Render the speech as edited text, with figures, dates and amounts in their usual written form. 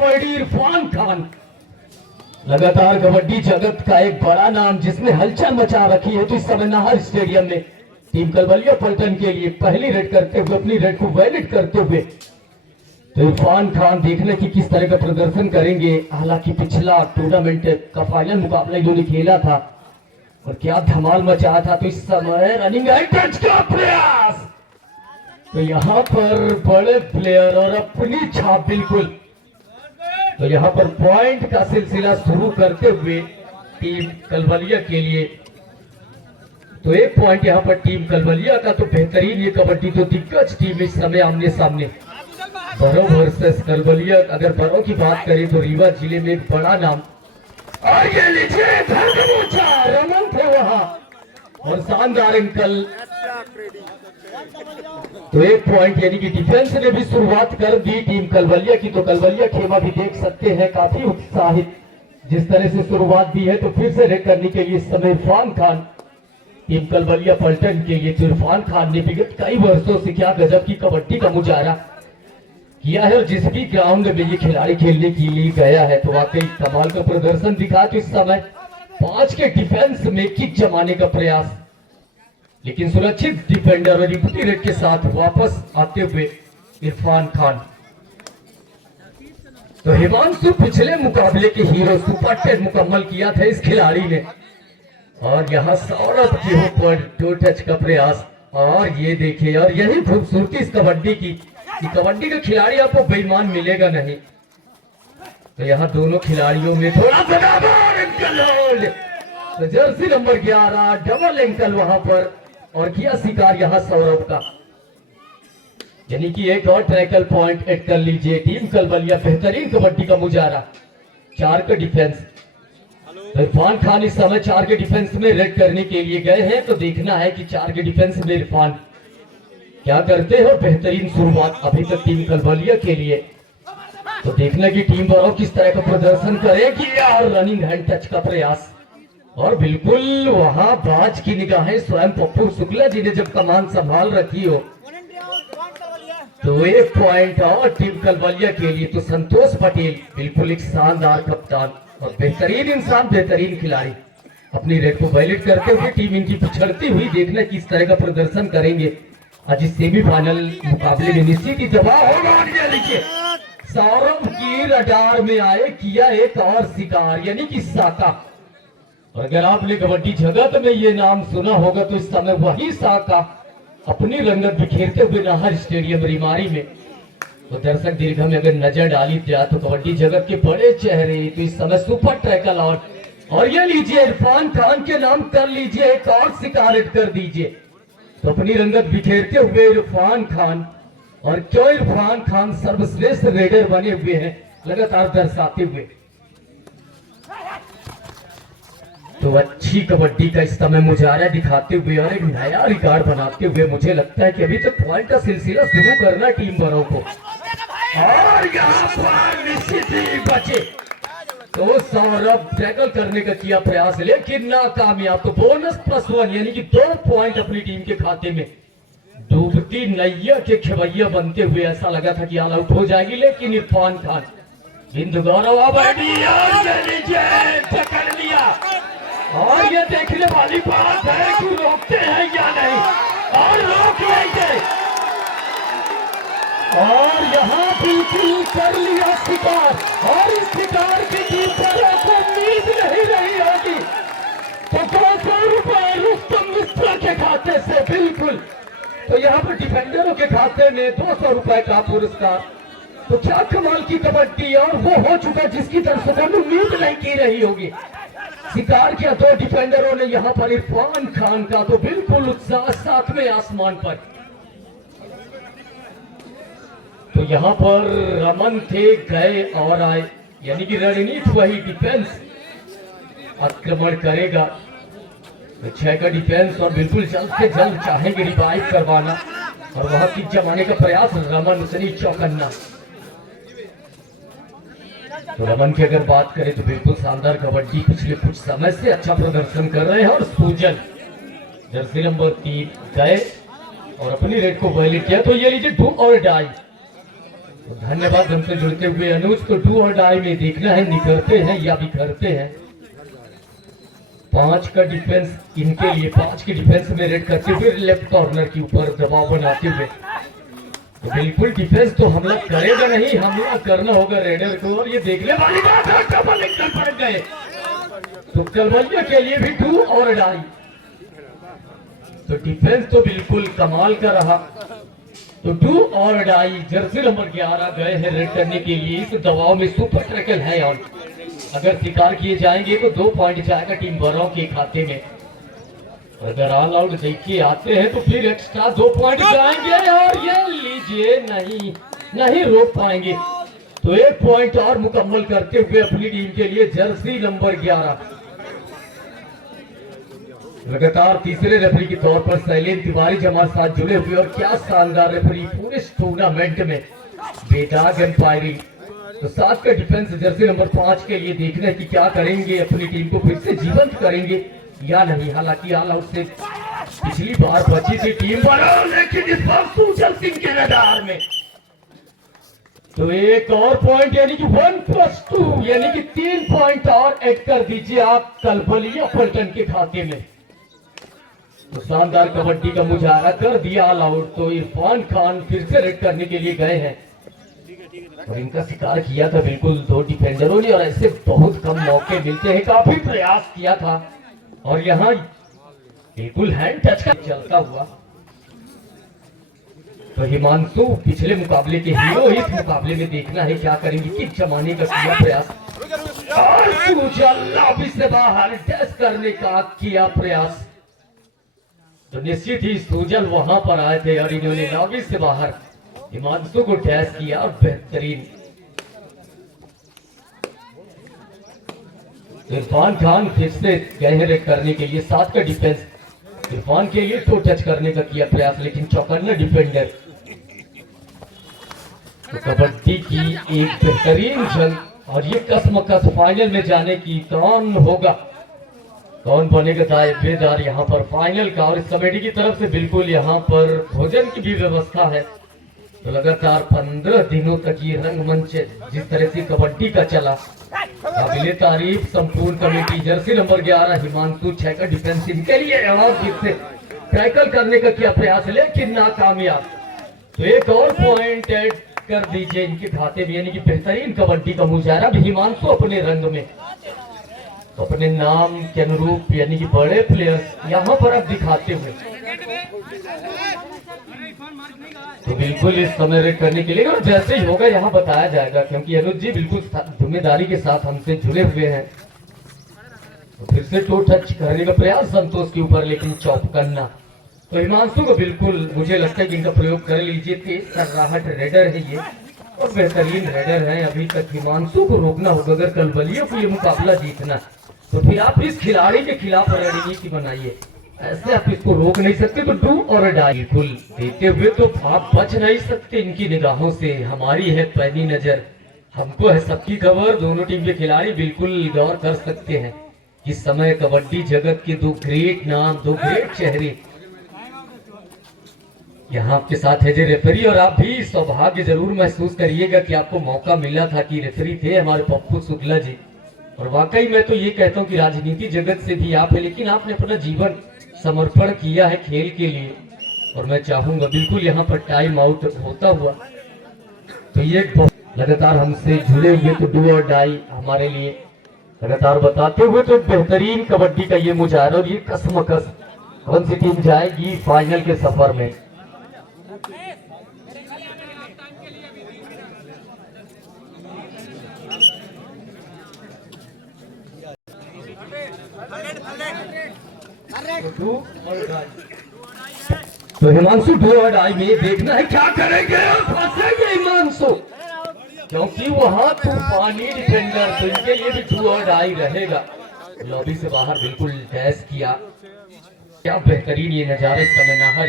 कबड्डी इरफान खान लगातार कबड्डी जगत का एक बड़ा नाम जिसने हलचल मचा रखी है। तो इस समय नाहर स्टेडियम में टीम कलवलिया पलटन के लिए पहली रेड करते हुए अपनी रेड को वैलिड करते हुए तो इरफान खान देखने की किस तरह का प्रदर्शन करेंगे। हालांकि पिछला टूर्नामेंट का फाइनल मुकाबला इन्होंने खेला था और क्या धमाल मचाया था। तो इस समय रनिंग टच का प्रयास, तो यहाँ पर बड़े प्लेयर और अपनी छाप बिल्कुल, तो यहाँ पर पॉइंट का सिलसिला शुरू करते हुए टीम कलवलिया के लिए तो एक पॉइंट यहाँ पर टीम कलवलिया का। तो बेहतरीन ये कबड्डी तो दिग्गज टीम इस समय आमने सामने बरो वर्सेस कलवलिया। अगर बरो की बात करें तो रीवा जिले में एक बड़ा नाम और ये लीजिए रमन थे वहां और शानदार अंकल। तो एक पॉइंट यानी कि डिफेंस ने भी शुरुआत कर दी टीम कलवलिया की। तो कलवलिया खेमा भी देख सकते हैं काफी उत्साहित जिस तरह से शुरुआत दी है। तो फिर से रेड करने के लिए इस समय इरफान खान टीम कलवलिया पलटन के लिए। तो इरफान खान ने विगत कई वर्षों से क्या गजब की कबड्डी का मुजाहरा किया है और जिस भी ग्राउंड में ये खिलाड़ी खेलने के लिए गया है तो वाकई कमाल का प्रदर्शन दिखा। तो इस समय 5 के डिफेंस में किक जमाने का प्रयास, लेकिन सुरक्षित डिफेंडर और इम्पटी रेड के साथ वापस आते हुए इरफान खान। तो हिमांशु पिछले मुकाबले के हीरो सुपर 10 मुकम्मल किया था इस खिलाड़ी ने और यहाँ सौरभ के ऊपर 2 टच का प्रयास। और ये देखिए और यही खूबसूरती इस कबड्डी की, कबड्डी का खिलाड़ी आपको बेईमान मिलेगा नहीं। तो यहाँ दोनों खिलाड़ियों में थोड़ा तो जर्सी नंबर 11 डबल एंकल वहां पर और किया शिकार यहाँ सौरभ का, यानी कि एक और ट्रैकल पॉइंट एड कर लीजिए। टीम कलवलिया बेहतरीन कबड्डी का मुजाहरा, 4 का डिफेंस। इरफान खान इस समय 4 के डिफेंस में रेड करने के लिए गए हैं। तो देखना है कि 4 के डिफेंस में इरफान क्या करते हैं। बेहतरीन शुरुआत अभी तक टीम कलवलिया के लिए। तो देखना कि टीम बरो किस तरह का प्रदर्शन करेगी। और रनिंग हैंड टच का प्रयास और बिल्कुल वहां बाज की निगाहें स्वयं पप्पू शुक्ला जी ने जब कमान संभाल रखी हो तो एक पॉइंट और टीम कलवलिया के लिए। तो संतोष पटेल बिल्कुल एक शानदार कप्तान और बेहतरीन इंसान, बेहतरीन खिलाड़ी अपनी रेड को वैलिड करते हुए टीम इनकी पिछड़ती हुई देखना किस तरह का प्रदर्शन करेंगे। आज इस सेमीफाइनल मुकाबले में निश्चित ही दबाव होगा। सौरभ की रडार में आए किया एक और शिकार यानी कि साका। और अगर आपने कबड्डी जगत में ये नाम सुना होगा तो इस समय वही साका अपनी रंगत बिखेरते हुए नाहर स्टेडियम रिमारी में। तो दर्शक दीर्घ में अगर नजर डाली जाए तो कबड्डी जगत के बड़े चेहरे तो इस समय सुपर ट्रैकल और ये लीजिए इरफान खान के नाम कर लीजिए एक और शिकार एड कर दीजिए। तो अपनी रंगत बिखेरते हुए इरफान खान और क्यों इरफान खान सर्वश्रेष्ठ रेडर बने हुए हैं लगातार दर्शाते हुए। तो अच्छी कबड्डी का इस समय मुजाहरा दिखाते हुए और एक नया रिकॉर्ड बनाते हुए मुझे लगता है कि अभी तक पॉइंट का सिलसिला शुरू करना टीम बरो को। और यहाँ पर निश्चित ही बचे तो सौरभ टैकल करने का किया प्रयास लेकिन नाकामयाब। तो बोनस +1 यानी कि 2 पॉइंट अपनी टीम के खाते में। डूबती नैया के खेवैया बनते हुए ऐसा लगा था कि ऑल आउट हो जाएगी, लेकिन इरफान खान हिंदू गौरव पकड़ लिया। और ये देखने वाली बात है कि रोकते हैं या नहीं और रोक लेंगे। और यहाँ बिल्कुल कर लिया शिकार और इस शिकार की टीम पर उम्मीद नहीं रही होगी। तो 200 रुपए रुस्तम मिश्रा के खाते से बिल्कुल, तो यहाँ पर डिफेंडरों के खाते में 200 रुपए का पुरस्कार। तो क्या कमाल की कबड्डी और वो हो चुका जिसकी तरफ से कोई उम्मीद नहीं की रही होगी। शिकार किया 2 डिफेंडरों ने यहाँ पर इरफान खान का। तो बिल्कुल उत्साह 7वें आसमान पर। तो यहाँ पर रमन थे गए और आए यानी कि रणनीति वही, डिफेंस आक्रमण करेगा। तो 6 का डिफेंस और बिल्कुल जल्द से जल्द चाहेंगे रिवाइव करवाना और वहां किक जमाने का प्रयास। रमन सनी चौकन्ना। तो रमन की अगर बात करें तो बिल्कुल शानदार कबड्डी पिछले कुछ समय से अच्छा प्रदर्शन कर रहे हैं। और सूजन जर्सी नंबर 3 गए और अपनी रेड को वैलिड किया। तो ये लीजिए डू और डाई तो धन्यवाद हमसे जुड़ते हुए अनुज। तो डू और डाई में देखना है निकलते हैं या बिखरते हैं। 5 का डिफेंस इनके लिए, 5 की डिफेंस में रेड करते हुए लेफ्ट कॉर्नर के ऊपर दबाव बनाते हुए, तो बिल्कुल डिफेंस तो हमला करेगा नहीं, हमला करना होगा रेडर को। और ये देखने वाली बात है, डबल एंकल पड़ गए। तो कलबलिया के लिए भी डू और डाई। तो डिफेंस तो बिल्कुल कमाल का रहा। तो डू और डाई जर्सी नंबर 11 गए हैं रेड करने के लिए। इस दबाव में सुपर ट्रैकल है और अगर शिकार किए जाएंगे तो 2 पॉइंट जाएगा टीम बराव के खाते में। अगर ऑल आउट देखिए आते हैं तो फिर एक्स्ट्रा 2 पॉइंट जाएंगे और ये लीजिए नहीं रोक पाएंगे। तो 1 पॉइंट और मुकम्मल करते हुए अपनी टीम के लिए जर्सी नंबर 11। लगातार तीसरे रेफरी के तौर पर शैलेंद्र तिवारी जी हमारे साथ जुड़े हुए। और क्या शानदार रेफरी पूरे टूर्नामेंट में, बेदाग एम्पायरिंग। तो 7 का डिफेंस जर्सी नंबर 5 के लिए देखना कि क्या करेंगे, अपनी टीम को फिर से जीवंत करेंगे या नहीं। हालांकि ऑल आउट से पिछली बार बची थी टीम बराव, लेकिन इस बार सुजल सिंह के रडार में। तो एक और पॉइंट यानी कि 1+2 यानी कि 3 पॉइंट और ऐड कर दीजिए आप कलबलिया पलटन के खाते में। तो शानदार कबड्डी का मुजाहरा कर दिया ऑल आउट। तो इरफान खान फिर से रेड करने के लिए गए हैं और इनका शिकार किया था बिल्कुल 2 डिफेंडरों ने। और ऐसे बहुत कम मौके मिलते हैं, काफी प्रयास किया था और यहाँ बिल्कुल हैंड टच का चलता हुआ। तो हिमांशु पिछले मुकाबले के हीरो, इस मुकाबले में देखना है क्या करेंगे, किक जमाने का किया प्रयास और सुजल लॉबी से बाहर डैश करने का किया प्रयास। तो निश्चित ही सुजल वहां पर आए थे और इन्होंने लॉबी से बाहर हिमांशु को डैश किया और बेहतरीन। इरफान खान फिर से गए रेड करने के लिए। 7 का डिफेंस इरफान के लिए तो टच करने का किया प्रयास, लेकिन चौकन्ना डिफेंडर। तो कबड्डी की एक बेहतरीन जंग और ये कसमकस फाइनल में जाने की, कौन होगा, कौन बनेगा दावेदार यहाँ पर फाइनल का। और इस कमेटी की तरफ से बिल्कुल यहाँ पर भोजन की भी व्यवस्था है। तो लगातार 15 दिनों तक ये रंगमंच जिस तरह से कबड्डी का चला, काबिले तारीफ संपूर्ण कमेटी। जर्सी नंबर 11 हिमांशु 6 का डिफेंस इनके लिए और फिर से टैकल करने का किया प्रयास, लेकिन नाकामयाब। तो एक और पॉइंट ऐड कर दीजिए इनके खाते में, यानी कि बेहतरीन कबड्डी का मुजाहरा भी हिमांशु अपने रंग में, अपने नाम के अनुरूप, यानी कि बड़े प्लेयर्स यहाँ पर अब दिखाते हुए। तो बिल्कुल इस समय रेड करने के लिए और जैसे ही होगा यहाँ बताया जाएगा, क्योंकि अनुज जी बिल्कुल जिम्मेदारी के साथ हमसे जुड़े हुए हैं। तो फिर से टो टच करने का प्रयास संतोष के ऊपर, लेकिन चौकन्ना। तो हिमांशु को बिल्कुल मुझे लगता है कि इनका प्रयोग कर लीजिए। तेज सर्राहट रेडर है ये और बेहतरीन रेडर है। अभी तक हिमांशु को रोकना होगा अगर कलबलिया को ये मुकाबला जीतना, तो फिर आप इस खिलाड़ी के खिलाफ रणनीति बनाइए। ऐसे आप इसको रोक नहीं सकते। तो डू और डाई बिल्कुल देते हुए तो आप बच नहीं सकते इनकी निगाहों से। हमारी है पैनी नजर, हमको है सबकी खबर। दोनों टीम के खिलाड़ी बिल्कुल गौर कर सकते हैं इस समय कबड्डी जगत के 2 ग्रेट नाम, 2 ग्रेट चेहरे यहाँ आपके साथ है जे रेफरी। और आप भी सौभाग्य जरूर महसूस करिएगा कि आपको मौका मिला था कि रेफरी थे हमारे पप्पू शुक्ला जी। और वाकई मैं तो ये कहता हूँ कि राजनीति जगत से भी आप है, लेकिन आपने अपना जीवन समर्पण किया है खेल के लिए। और मैं चाहूंगा बिल्कुल यहाँ पर टाइम आउट होता हुआ। तो ये लगातार हमसे जुड़े हुए तो डू और डाई हमारे लिए लगातार बताते हुए तो बेहतरीन कबड्डी का ये मुजाहरा। और ये कसमकस कौन सी टीम जाएगी फाइनल के सफर में। तो हिमांशु डू और डाई में देखना है क्या करेंगे और फंसेंगे हिमांशु, क्योंकि वहां तूफानी डिफेंडर, तो इनके लिए भी डू और डाई रहेगा। लॉबी से बाहर बिल्कुल डैश किया। क्या बेहतरीन ये नजारा इस समय ना